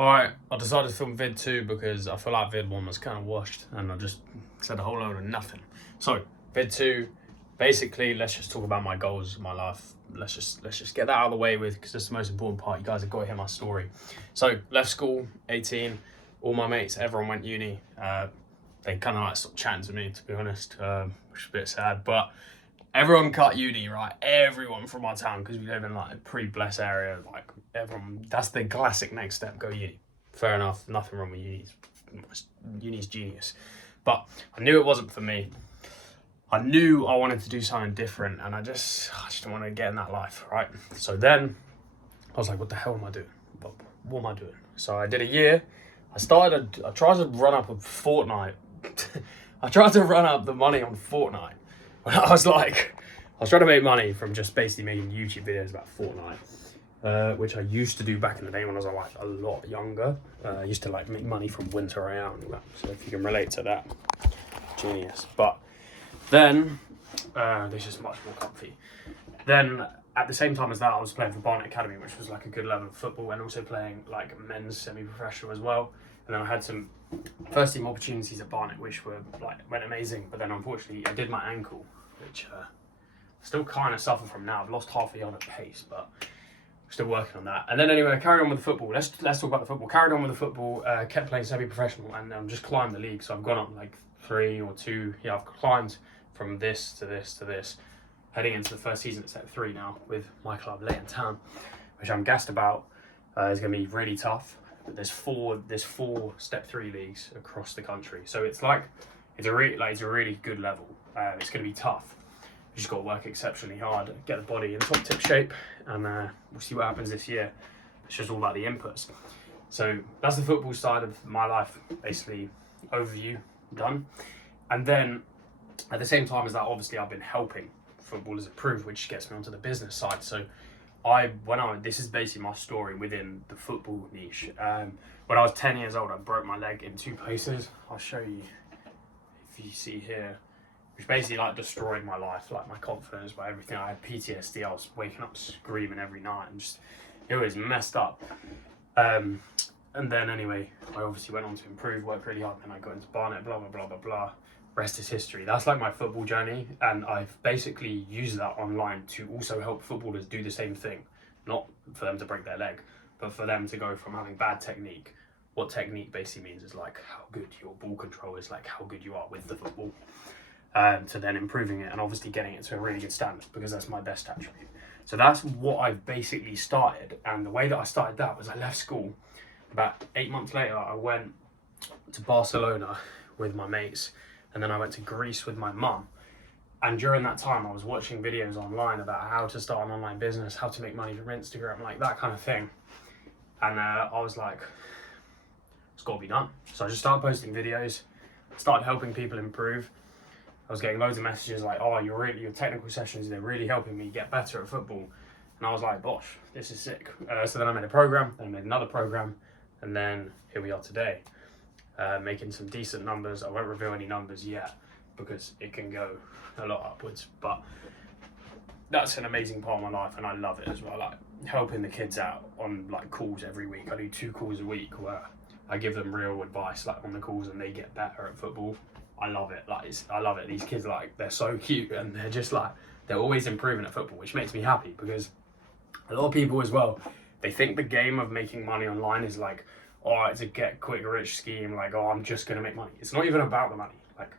Alright, I decided to film vid 2 because I feel like vid 1 was kind of washed and I just said a whole load of nothing. So, vid 2, basically, let's just talk about my goals, my life. Let's just get that out of the way with, because that's the most important part. You guys have got to hear my story. So, left school, 18, all my mates, everyone went uni. They kind of like stopped chatting to me, to be honest, which is a bit sad, but everyone cut uni, right? Everyone from our town, because we live in like a pretty blessed area. Like everyone, that's the classic next step. Go uni. Fair enough. Nothing wrong with uni. Uni's genius. But I knew it wasn't for me. I knew I wanted to do something different, and I just didn't want to get in that life, right? So then I was like, what the hell am I doing? What am I doing? So I did a year. I tried to run up a Fortnite. I tried to run up the money on Fortnite. I was trying to make money from just basically making YouTube videos about Fortnite, which I used to do back in the day when I was like a lot younger. I used to like make money from Winter Royale and all that. So if you can relate to that, genius. But then, this is much more comfy. Then at the same time as that, I was playing for Barnet Academy, which was like a good level of football, and also playing like men's semi-professional as well. And then I had some first team opportunities at Barnet, which went amazing. But then unfortunately, I did my ankle, which I still kind of suffer from now. I've lost half a yard at pace, but I'm still working on that. And then anyway, I carried on with the football. Let's talk about the football. Carried on with the football, kept playing semi-professional, and just climbed the league. So I've gone up like 3 or 2. Yeah, I've climbed from this to this to this. Heading into the first season at step 3 now with my club, Leighton Town, which I'm gassed about. It's going to be really tough. There's four step 3 leagues across the country, so it's a really good level. It's going to be tough. You just got to work exceptionally hard, get the body in top tip shape, and we'll see what happens this year. It's just all about the inputs. So that's the football side of my life, basically overview done. And then at the same time as that, obviously I've been helping footballers improve, which gets me onto the business side. So this is basically my story within the football niche. When I was 10 years old, I broke my leg in 2 places. I'll show you if you see here, which basically like destroyed my life, like my confidence, my everything. I had PTSD. I was waking up screaming every night, and it was messed up. And then anyway, I obviously went on to improve, worked really hard, and then I got into Barnet, blah, blah, blah, blah, blah. Rest is history. That's like my football journey, and I've basically used that online to also help footballers do the same thing. Not for them to break their leg, but for them to go from having bad technique. What technique basically means is like how good your ball control is, like how good you are with the football, to then improving it and obviously getting it to a really good standard, because that's my best attribute. So that's what I've basically started, and the way that I started that was I left school. About 8 months later, I went to Barcelona with my mates, and then I went to Greece with my mum. And during that time, I was watching videos online about how to start an online business, how to make money from Instagram, like that kind of thing. And I was like, it's got to be done. So I just started posting videos, started helping people improve. I was getting loads of messages like, oh, your technical sessions, they're really helping me get better at football. And I was like, bosh, this is sick. So then I made a program, then I made another program, and then here we are today. Making some decent numbers. I won't reveal any numbers yet because it can go a lot upwards, but that's an amazing part of my life, and I love it as well. Like helping the kids out on like calls every week. I do 2 calls a week where I give them real advice like on the calls, and they get better at football. I love it. I love it. These kids, like, they're so cute, and they're just like, they're always improving at football, which makes me happy, because a lot of people as well, they think the game of making money online is like, oh, it's a get quick rich scheme, like, oh, I'm just gonna make money. It's not even about the money. Like,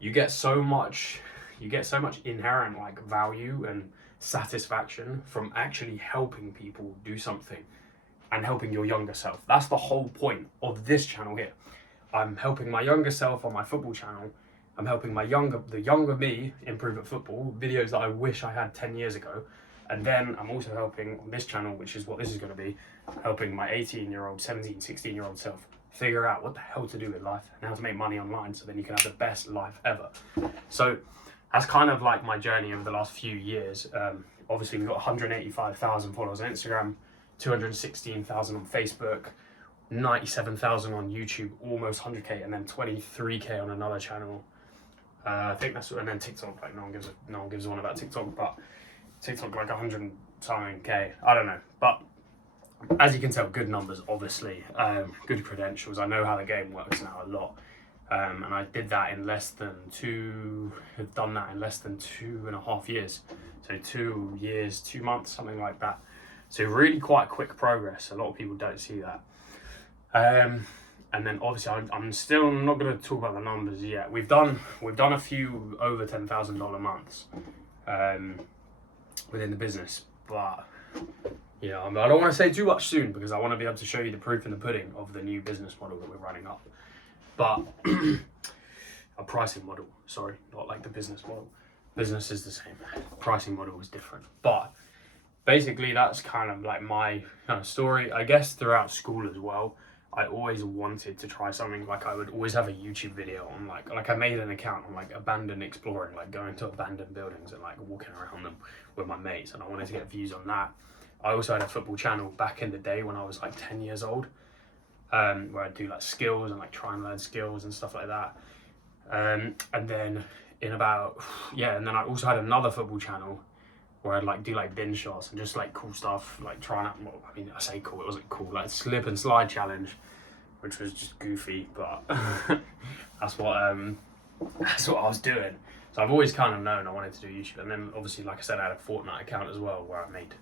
you get so much inherent like value and satisfaction from actually helping people do something and helping your younger self. That's the whole point of this channel here. I'm helping my younger self on my football channel. I'm helping the younger me improve at football, videos that I wish I had 10 years ago. And then I'm also helping on this channel, which is what this is going to be, helping my 18-year-old, 17, 16-year-old self figure out what the hell to do with life and how to make money online, so then you can have the best life ever. So that's kind of like my journey over the last few years. Obviously, we've got 185,000 followers on Instagram, 216,000 on Facebook, 97,000 on YouTube, almost 100k, and then 23k on another channel. I think that's, and then TikTok, like no one gives a one about TikTok, but TikTok like 100 something k, I don't know. But as you can tell, good numbers, obviously, good credentials. I know how the game works now a lot. And I did that in less than have done that in less than 2.5 years. So 2 years, 2 months, something like that. So really quite quick progress. A lot of people don't see that. And then obviously I'm still not going to talk about the numbers yet. We've done a few over $10,000 months within the business, but I don't want to say too much soon because I want to be able to show you the proof in the pudding of the new business model that we're running up. But a pricing model, sorry, not like the business model. Business is the same. Pricing model is different. But basically that's kind of like my kind of story. I guess throughout school as well, I always wanted to try something. Like I would always have a YouTube video on like I made an account on like abandoned exploring, like going to abandoned buildings and like walking around them with my mates, and I wanted to get views on that. I also had a football channel back in the day when I was like 10 years old, where I'd do like skills and like try and learn skills and stuff like that. And then and then I also had another football channel where I'd like do like bin shots and just like cool stuff, like trying out. Well, I mean, I say cool, it wasn't cool. Like slip and slide challenge, which was just goofy, but that's what I was doing. So I've always kind of known I wanted to do YouTube, and then obviously, like I said, I had a Fortnite account as well where I made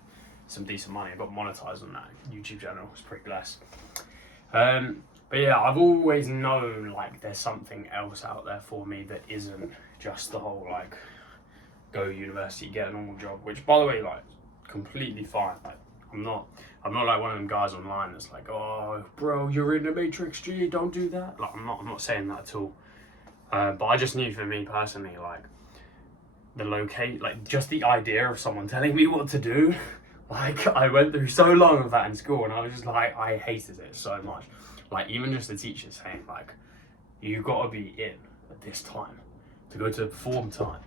some decent money. I got monetized on that YouTube channel. I was pretty blessed. But yeah, I've always known like there's something else out there for me that isn't just the whole like go university, get a normal job, which by the way, like completely fine. Like I'm not like one of them guys online that's like, oh bro, you're in the Matrix, G, don't do that. Like I'm not saying that at all. But I just knew for me personally, like just the idea of someone telling me what to do. Like I went through so long of that in school, and I was just like, I hated it so much. Like even just the teacher saying like, you gotta be in at this time to go to form time.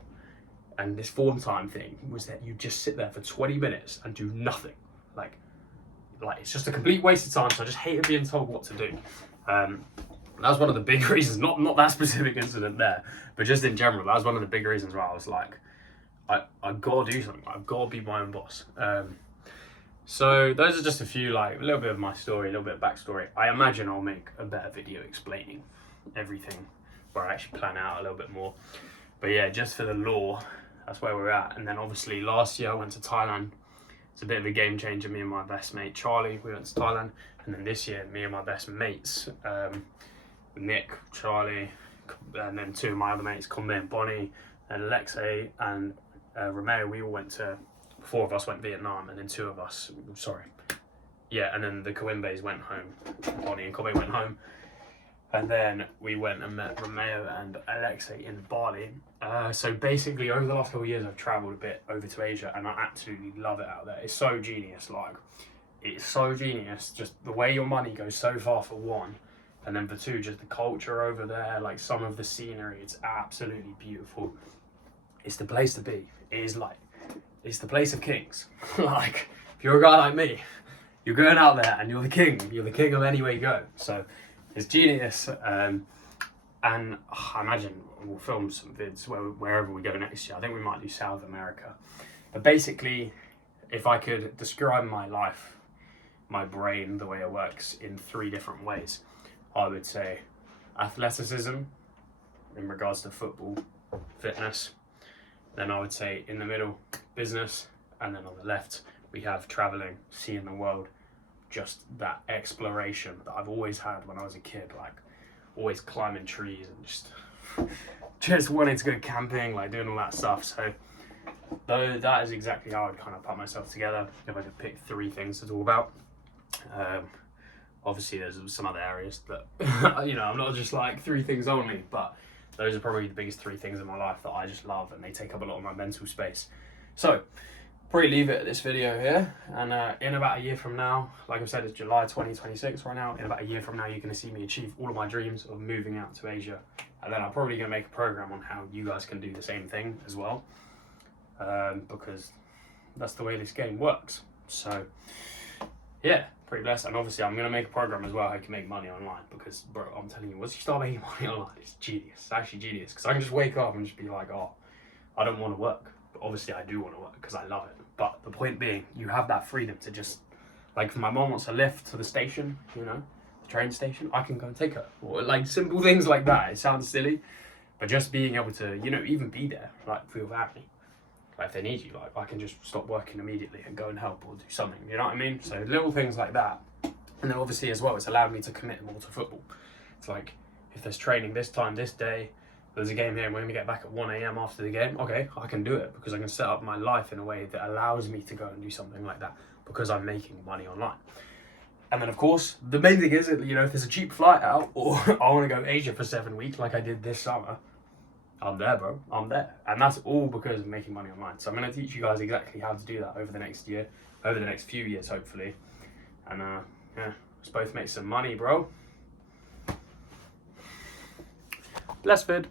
And this form time thing was that you just sit there for 20 minutes and do nothing. Like it's just a complete waste of time. So I just hated being told what to do. That was one of the big reasons, not that specific incident there, but just in general, that was one of the big reasons why I was like, I gotta do something. I've gotta be my own boss. So those are just a few, like a little bit of my story, a little bit of backstory. I imagine I'll make a better video explaining everything, where I actually plan out a little bit more. But yeah, just for the lore, that's where we're at. And then obviously last year I went to Thailand. It's a bit of a game changer. Me and my best mate Charlie, we went to Thailand. And then this year, me and my best mates, Nick, Charlie, and then two of my other mates, Conbe and Bonnie, and Alexei and Romeo, we all went to, 4 of us went Vietnam, and then 2 of us, and then the Coimbes went home. Bonnie and Conbe went home. And then we went and met Romeo and Alexei in Bali. So basically, over the last couple of years, I've travelled a bit over to Asia, and I absolutely love it out there. It's so genius, it's so genius. Just the way your money goes so far for one, and then for two, just the culture over there, like some of the scenery, it's absolutely beautiful. It's the place to be. It's the place of kings. Like, if you're a guy like me, you're going out there and you're the king. You're the king of anywhere you go. So it's genius. And I imagine we'll film some vids wherever we go next year. I think we might do South America. But basically, if I could describe my life, my brain, the way it works in 3 different ways, I would say athleticism in regards to football, fitness. Then I would say in the middle, business. And then on the left, we have traveling, seeing the world, just that exploration that I've always had when I was a kid, like always climbing trees and just wanting to go camping, like doing all that stuff. So that is exactly how I'd kind of put myself together if I could pick 3 things to talk about. Obviously there's some other areas that I'm not just like 3 things only, but those are probably the biggest 3 things in my life that I just love, and they take up a lot of my mental space. So probably leave it at this video here, and in about a year from now, like I said, it's July 2026 right now. In about a year from now, you're going to see me achieve all of my dreams of moving out to Asia, and then I'm probably going to make a program on how you guys can do the same thing as well, because that's the way this game works. So yeah, pretty blessed. And obviously I'm going to make a program as well how you can make money online, because bro, I'm telling you, once you start making money online, it's genius. It's actually genius, because I can just wake up and just be like, oh, I don't want to work. But obviously I do want to work because I love it. But the point being, you have that freedom to just Like if my mom wants a lift to the station, you know, the train station, I can go and take her. Or like simple things like that. It sounds silly, but just being able to, you know, even be there, like for your family. Like if they need you, like I can just stop working immediately and go and help or do something. You know what I mean? So little things like that. And then obviously as well, it's allowed me to commit more to football. It's like if there's training this time, this day, there's a game here and we're going to get back at 1 a.m. after the game. Okay, I can do it because I can set up my life in a way that allows me to go and do something like that because I'm making money online. And then of course, the main thing is, you know, if there's a cheap flight out or I want to go Asia for 7 weeks like I did this summer, I'm there, bro. I'm there. And that's all because of making money online. So I'm going to teach you guys exactly how to do that over the next year, over the next few years, hopefully. And yeah, let's both make some money, bro. Bless Vid.